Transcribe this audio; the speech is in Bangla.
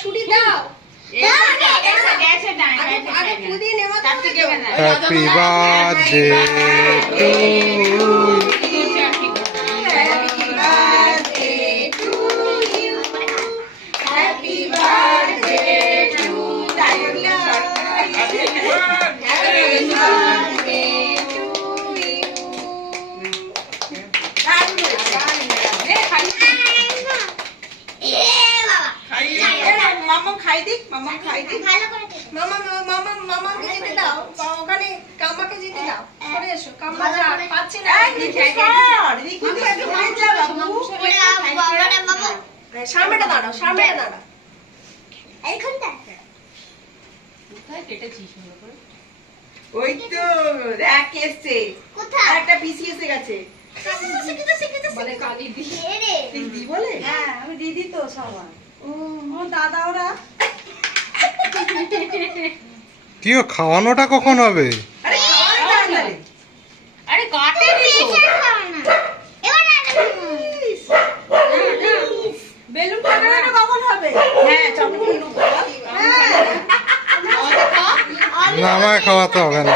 ছুটি দাও। আগে পুদিন নেওয়া হ্যাপি বার্থডে টু মাম্মা খাই দিক, মাম্মা খাই দিক। মামাকে যেতে দাও, ওখানে কাম্মাকে যেতে দাও। করে এসো, কাম্মা যা পাচ্ছে না। সামনেটা দাঁড়াও, সামনেটা দাঁড়াও। ওই তো দেখ কে এসছে, আর একটা পিসি এসে গেছে। বলে কালি দি। দিদি বলে? হ্যাঁ, আমি দিদি তো সবার। ও দাদা ওরা। কি ও খাওয়ানোটা কখন হবে? আরে খাওয়াই তাড়াতাড়ি। আরে কাটে নি তো। বেলুন ফাটানোটা কখন হবে? হ্যাঁ চকলেট না আমায় খাওয়াতে হবে না।